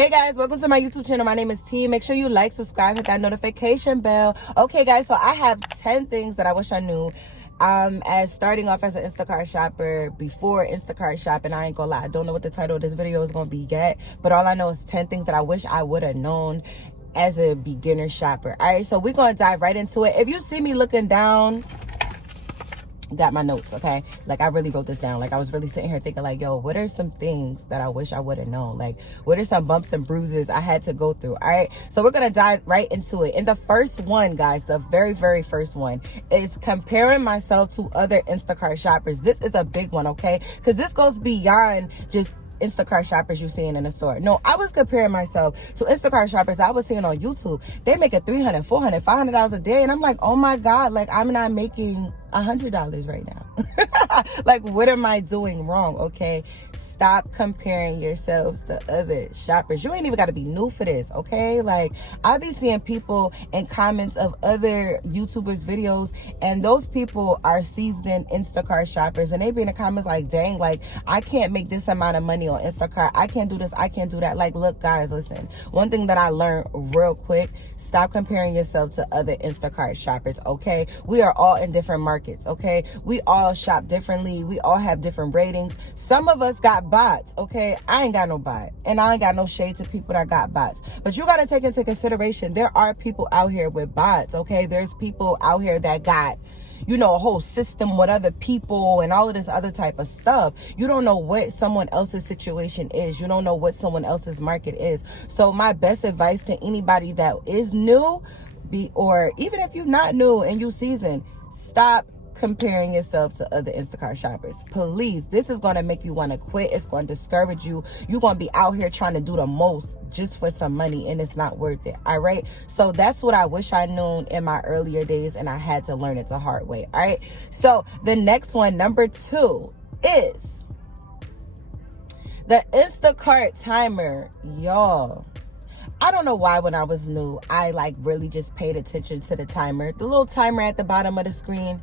Hey guys, welcome to my YouTube channel. My name is T. Make sure you like, subscribe, hit that notification bell. Okay guys, so I have 10 things that I wish I knew. As starting off as an Instacart shopper, before Instacart shopping, I ain't gonna lie, I don't know what the title of this video is gonna be yet, but all I know is 10 things that I wish I would have known as a beginner shopper. All right, so we're gonna dive right into it. If you see me looking down, got my notes, okay? Like, I really wrote this down. Like, I was really sitting here thinking, like, yo, what are some things that I wish I would have known? Like, what are some bumps and bruises I had to go through? All right, so we're gonna dive right into it. And the first one, guys, the very first one is comparing myself to other Instacart shoppers. This is a big one, okay? Because this goes beyond just Instacart shoppers you seeing in the store. No, I was comparing myself to Instacart shoppers I was seeing on YouTube. They making $300, $400, $500 a day, and I'm like, oh my god, like, I'm not making $100 right now. Like, what am I doing wrong? Okay, stop comparing yourselves to other shoppers. You ain't even got to be new for this, okay? Like, I be seeing people in comments of other YouTubers videos, and those people are seasoned Instacart shoppers, and they be in the comments like, dang, like, I can't make this amount of money on Instacart. I can't do this, I can't do that. Like, look guys, listen, one thing that I learned real quick: stop comparing yourself to other Instacart shoppers, okay? We are all in different markets, okay? We all shop differently. We all have different ratings. Some of us got bots, okay? I ain't got no bot, and I ain't got no shade to people that got bots, but you got to take into consideration there are people out here with bots, okay? There's people out here that got, you know, a whole system with other people and all of this other type of stuff. You don't know what someone else's situation is. You don't know what someone else's market is. So my best advice to anybody that is new, or even if you're not new and you seasoned, stop comparing yourself to other Instacart shoppers. Please, this is going to make you want to quit. It's going to discourage you. You're going to be out here trying to do the most just for some money, and it's not worth it. All right, so that's what I wish I knew in my earlier days, and I had to learn it the hard way. All right, so the next one, number 2, is the Instacart Timer. Y'all, I don't know why when I was new, I like really just paid attention to the timer, the little timer at the bottom of the screen.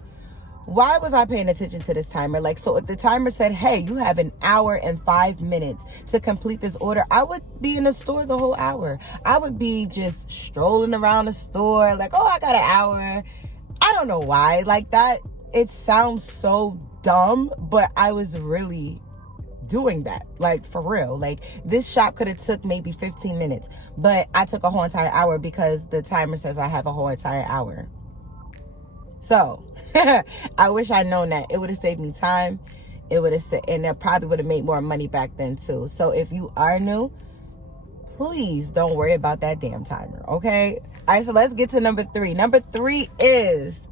Why was I paying attention to this timer? Like, so if the timer said, hey, you have an hour and 5 minutes to complete this order, I would be in the store the whole hour. I would be just strolling around the store like, oh, I got an hour. I don't know why. Like, that, it sounds so dumb, but I was really doing that, like, for real. Like, this shop could have took maybe 15 minutes, but I took a whole entire hour because the timer says I have a whole entire hour. So I wish I'd known that. It would have saved me time. It would have and it probably would have made more money back then too. So if you are new, please don't worry about that damn timer, okay? All right, so let's get to number 3. Number 3 is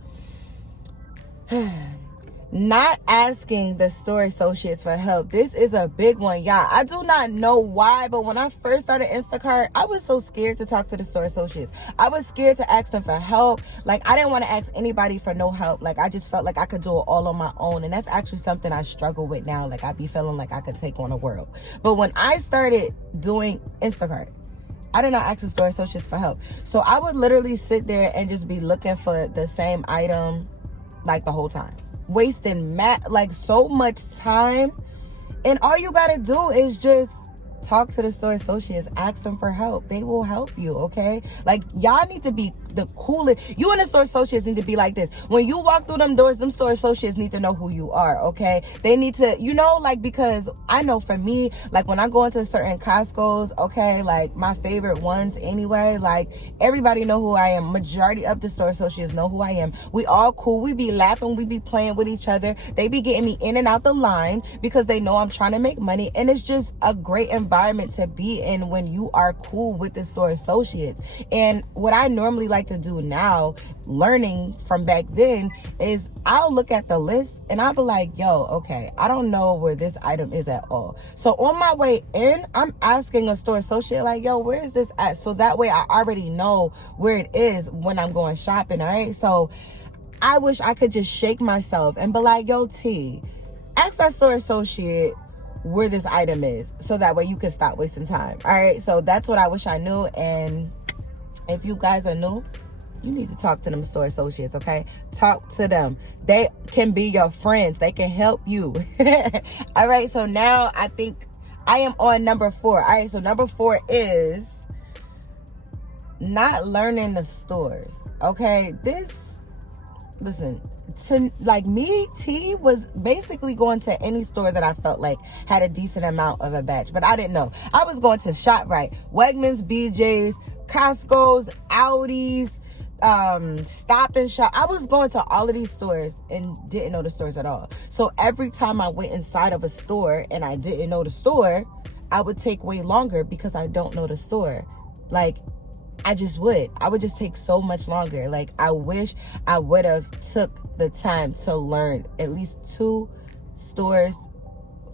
not asking the store associates for help. This is a big one, y'all. I do not know why, but when I first started Instacart, I was so scared to talk to the store associates. I was scared to ask them for help. Like, I didn't want to ask anybody for no help. Like, I just felt like I could do it all on my own, and that's actually something I struggle with now. Like, I be feeling like I could take on the world. But when I started doing Instacart, I did not ask the store associates for help. So I would literally sit there and just be looking for the same item like the whole time, wasting like so much time. And all you gotta do is just talk to the store associates, ask them for help. They will help you, okay? Like, y'all need to be the coolest. You and the store associates need to be like this. When you walk through them doors, them store associates need to know who you are, okay? They need to, you know, like, because I know for me, like, when I go into certain Costco's, okay, like, my favorite ones anyway, like, everybody know who I am. Majority of the store associates know who I am. We all cool. We be laughing. We be playing with each other. They be getting me in and out the line because they know I'm trying to make money. And it's just a great environment to be in when you are cool with the store associates. And what I normally like to do now, learning from back then, is I'll look at the list and I'll be like, yo, okay, I don't know where this item is at all. So on my way in, I'm asking a store associate, like, yo, where is this at? So that way I already know where it is when I'm going shopping, all right? So I wish I could just shake myself and be like, yo, T, ask that store associate where this item is, so that way you can stop wasting time. All right, so that's what I wish I knew. And if you guys are new, you need to talk to them store associates, okay? Talk to them. They can be your friends. They can help you. All right, so now I think I am on number 4. All right, so number 4 is not learning the stores. Okay, listen, to like me, T was basically going to any store that I felt like had a decent amount of a batch, but I didn't know. I was going to ShopRite, Wegmans, BJ's, Costco's, Audi's, Stop and Shop. I was going to all of these stores and didn't know the stores at all. So every time I went inside of a store and I didn't know the store, I would take way longer because I don't know the store. Like, I would just take so much longer. Like, I wish I would have took the time to learn at least 2 stores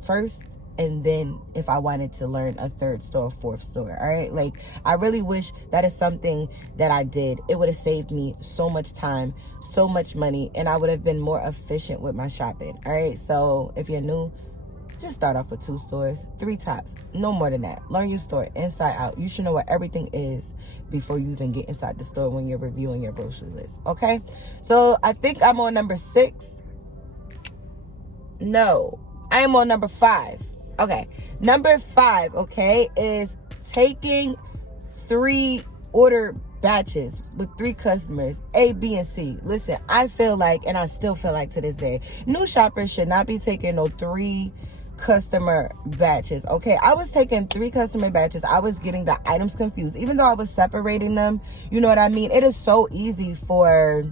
first, and then if I wanted to learn a 3rd store, 4th store. All right, like, I really wish that is something that I did. It would have saved me so much time, so much money, and I would have been more efficient with my shopping. All right, so if you're new, just start off with 2 stores, 3 tops, no more than that. Learn your store inside out. You should know what everything is before you even get inside the store when you're reviewing your grocery list, okay? So I think I'm on number 6. No, I am on number 5. Okay, number 5, okay, is taking 3 order batches with 3 customers, A, B, and C. Listen, I feel like, and I still feel like to this day, new shoppers should not be taking no 3 customer batches. Okay, I was taking 3 customer batches. I was getting the items confused, even though I was separating them. You know what I mean? It is so easy for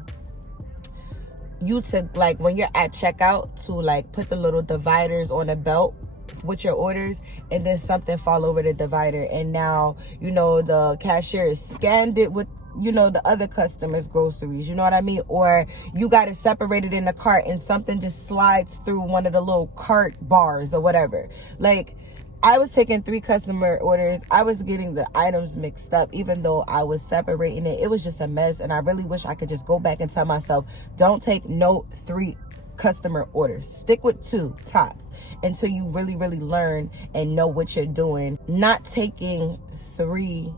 you to, like, when you're at checkout, to like put the little dividers on a belt with your orders, and then something fall over the divider, and now, you know, the cashier has scanned it with, you know, the other customers' groceries, you know what I mean? Or you got it separated in the cart and something just slides through one of the little cart bars or whatever. Like, I was taking 3 customer orders. I was getting the items mixed up, even though I was separating it. It was just a mess, and I really wish I could just go back and tell myself, don't take no 3 customer orders. Stick with 2 tops until you really, really learn and know what you're doing. Not taking 3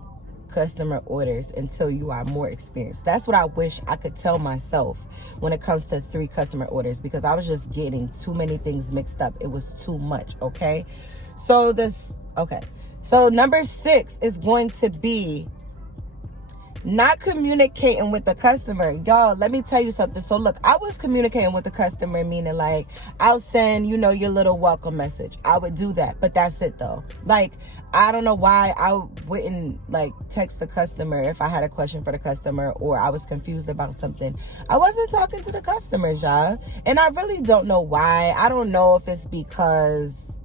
customer orders until you are more experienced. That's what I wish I could tell myself when it comes to 3 customer orders, because I was just getting too many things mixed up. It was too much, okay? So number 6 is going to be not communicating with the customer. Y'all, let me tell you something. So look, I was communicating with the customer, meaning like I'll send, you know, your little welcome message. I would do that, but that's it though. Like, I don't know why I wouldn't like text the customer if I had a question for the customer or I was confused about something. I wasn't talking to the customers, y'all. And I really don't know why. I don't know if it's because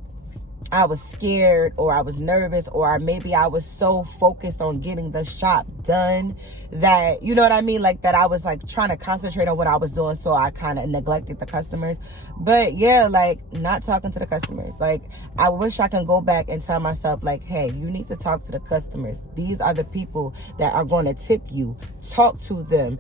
I was scared or I was nervous, or maybe I was so focused on getting the shop done that, you know what I mean? Like, that I was like trying to concentrate on what I was doing, so I kind of neglected the customers. But yeah, like, not talking to the customers. Like, I wish I can go back and tell myself, like, hey, you need to talk to the customers. These are the people that are going to tip you. Talk to them.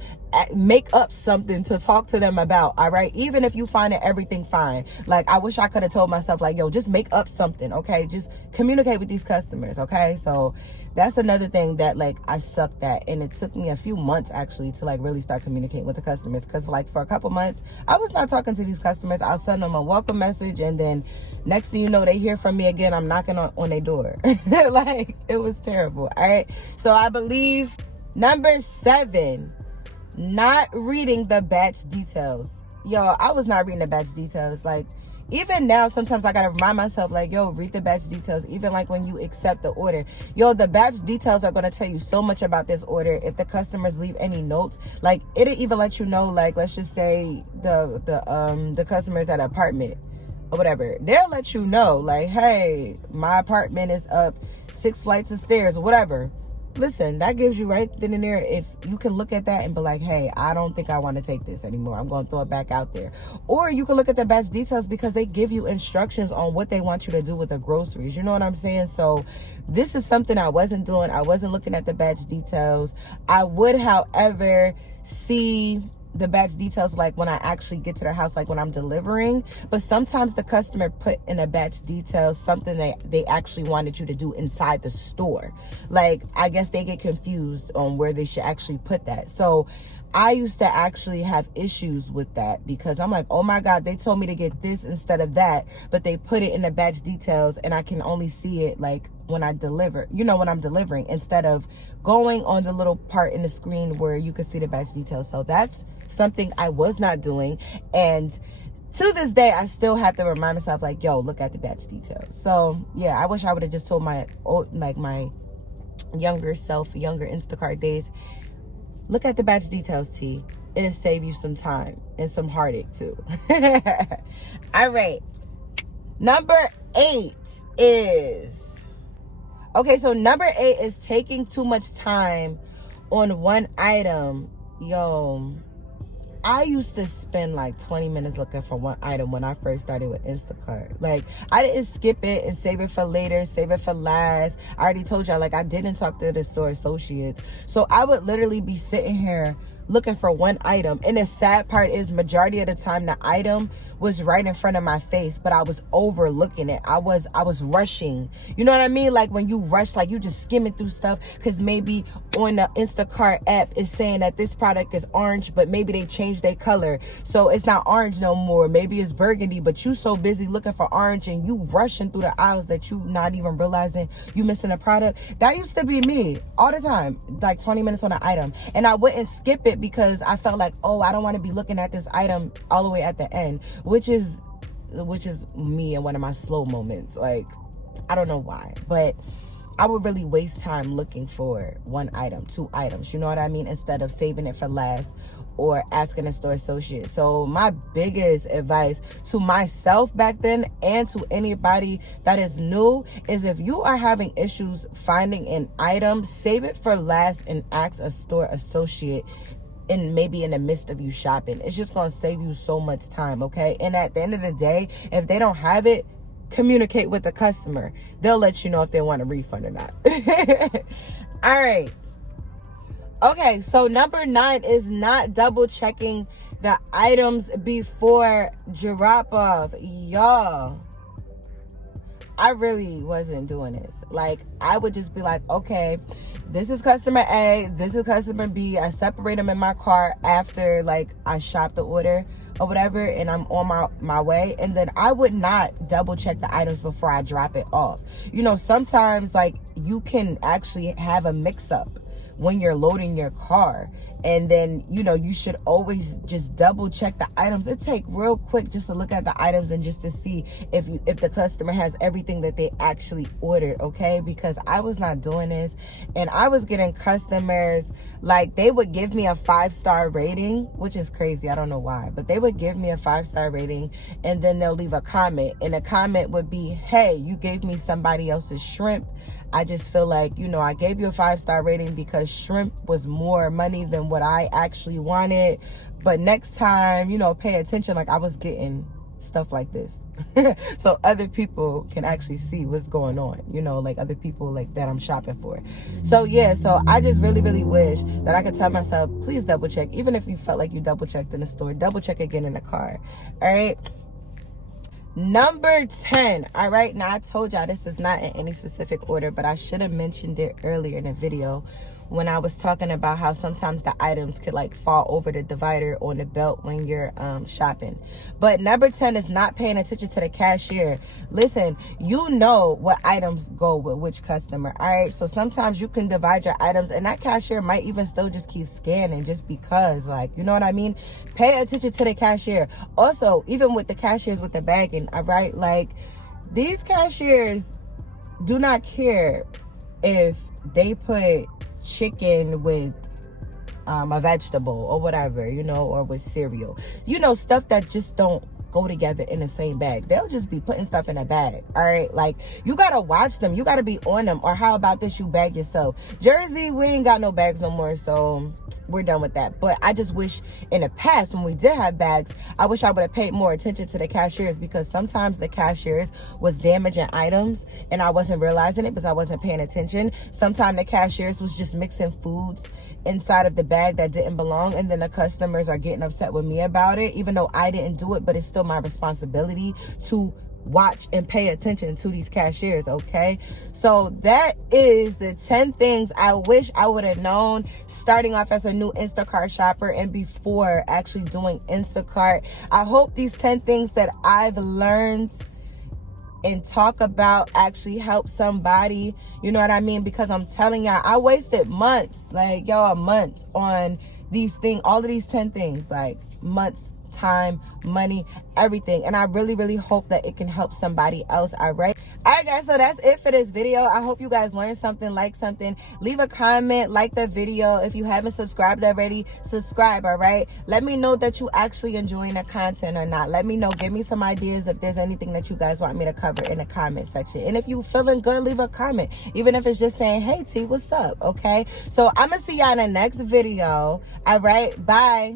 Make up something to talk to them about, all right? Even if you find everything fine. Like, I wish I could have told myself, like, yo, just make up something, okay? Just communicate with these customers, okay? So that's another thing that, like, I sucked at. And it took me a few months, actually, to, like, really start communicating with the customers. Because, like, for a couple months, I was not talking to these customers. I'll send them a welcome message, and then next thing you know, they hear from me again. I'm knocking on their door. Like, it was terrible, all right? So I believe number 7, not reading the batch details. Yo, I was not reading the batch details. Like, even now, sometimes I gotta remind myself, like, yo, read the batch details. Even like when you accept the order, yo, the batch details are gonna tell you so much about this order. If the customers leave any notes, like, it'll even let you know, like, let's just say the customers at an apartment or whatever, they'll let you know, like, hey, my apartment is up 6 flights of stairs or whatever. Listen, that gives you right then and there, if you can look at that and be like, hey, I don't think I want to take this anymore. I'm going to throw it back out there. Or you can look at the batch details, because they give you instructions on what they want you to do with the groceries. You know what I'm saying? So this is something I wasn't doing. I wasn't looking at the batch details. I would, however, see the batch details like when I actually get to their house, like when I'm delivering. But sometimes the customer put in a batch details something that they actually wanted you to do inside the store. Like, I guess they get confused on where they should actually put that. So I used to actually have issues with that because I'm like, oh my God, they told me to get this instead of that, but they put it in the batch details and I can only see it like when I deliver, when I'm delivering, instead of going on the little part in the screen where you can see the batch details. So that's something I was not doing. And to this day, I still have to remind myself, like, yo, look at the batch details. So yeah, I wish I would have just told my younger self, younger Instacart days, look at the batch details, T. It'll save you some time and some heartache too. All right. Number 8 is, so number 8 is taking too much time on one item. Yo, I used to spend like 20 minutes looking for one item when I first started with Instacart. Like, I didn't skip it and save it for later, save it for last. I already told y'all, like, I didn't talk to the store associates. So I would literally be sitting here looking for one item. And the sad part is, majority of the time the item was right in front of my face, but I was overlooking it. I was rushing. You know what I mean? Like when you rush, like you just skimming through stuff because maybe on the Instacart app it's saying that this product is orange, but maybe they changed their color, so it's not orange no more. Maybe it's burgundy, but you so busy looking for orange and you rushing through the aisles that you not even realizing you missing a product. That used to be me all the time, like 20 minutes on an item, and I wouldn't skip it because I felt like, oh, I don't want to be looking at this item all the way at the end, which is me in one of my slow moments. Like, I don't know why, but I would really waste time looking for one item, 2 items, you know what I mean, instead of saving it for last or asking a store associate. So my biggest advice to myself back then and to anybody that is new is, if you are having issues finding an item, save it for last and ask a store associate, and maybe in the midst of you shopping. It's just going to save you so much time, okay? And at the end of the day, if they don't have it, communicate with the customer. They'll let you know if they want a refund or not. All right. Okay, so number 9 is not double checking the items before drop off. Y'all, I really wasn't doing this. Like, I would just be like, okay, this is customer A, this is customer B. I separate them in my cart after, like, I shop the order or whatever, and I'm on my way. And then I would not double check the items before I drop it off. Sometimes, like, you can actually have a mix-up when you're loading your car, and then you should always just double check the items. It take real quick just to look at the items and just to see if the customer has everything that they actually ordered, okay? Because I was not doing this, and I was getting customers, like, they would give me a 5-star rating, which is crazy. I don't know why, but they would give me a 5-star rating, and then they'll leave a comment, and the comment would be, hey, you gave me somebody else's shrimp. I just feel like, I gave you a 5-star rating because shrimp was more money than what I actually wanted. But next time, pay attention. Like, I was getting stuff like this. So other people can actually see what's going on, like other people like that I'm shopping for. So yeah, so I just really, really wish that I could tell myself, please double check. Even if you felt like you double checked in the store, double check again in the car. All right. Number 10. All right, now I told y'all this is not in any specific order, but I should have mentioned it earlier in the video when I was talking about how sometimes the items could like fall over the divider on the belt when you're shopping. But number 10 is not paying attention to the cashier. Listen, what items go with which customer. All right, so sometimes you can divide your items and that cashier might even still just keep scanning just because, like, you know what I mean? Pay attention to the cashier. Also, even with the cashiers with the bagging, all right, like, these cashiers do not care if they put chicken with a vegetable or whatever, or with cereal, stuff that just don't go together in the same bag. They'll just be putting stuff in a bag. All right, like, you gotta watch them, you gotta be on them. Or how about this, you bag yourself? Jersey, we ain't got no bags no more, so we're done with that. But I just wish in the past, when we did have bags, I wish I would have paid more attention to the cashiers, because sometimes the cashiers was damaging items and I wasn't realizing it because I wasn't paying attention. Sometimes the cashiers was just mixing foods inside of the bag that didn't belong, and then the customers are getting upset with me about it, even though I didn't do it. But it's still my responsibility to watch and pay attention to these cashiers, okay? So that is the 10 things I wish I would have known starting off as a new Instacart shopper and before actually doing Instacart. I hope these 10 things that I've learned and talk about actually help somebody, you know what I mean? Because I'm telling y'all, I wasted months, like months on these things, all of these 10 things, like months, time, money, everything. And I really hope that it can help somebody else. All right guys, so that's it for this video. I hope you guys learned something, like something. Leave a comment, like the video. If you haven't subscribed already, subscribe. All right, let me know that you actually enjoying the content or not. Let me know, give me some ideas if there's anything that you guys want me to cover in the comment section. And if you feeling good, leave a comment, even if it's just saying, hey T, what's up? Okay, so I'm gonna see y'all in the next video. All right, bye.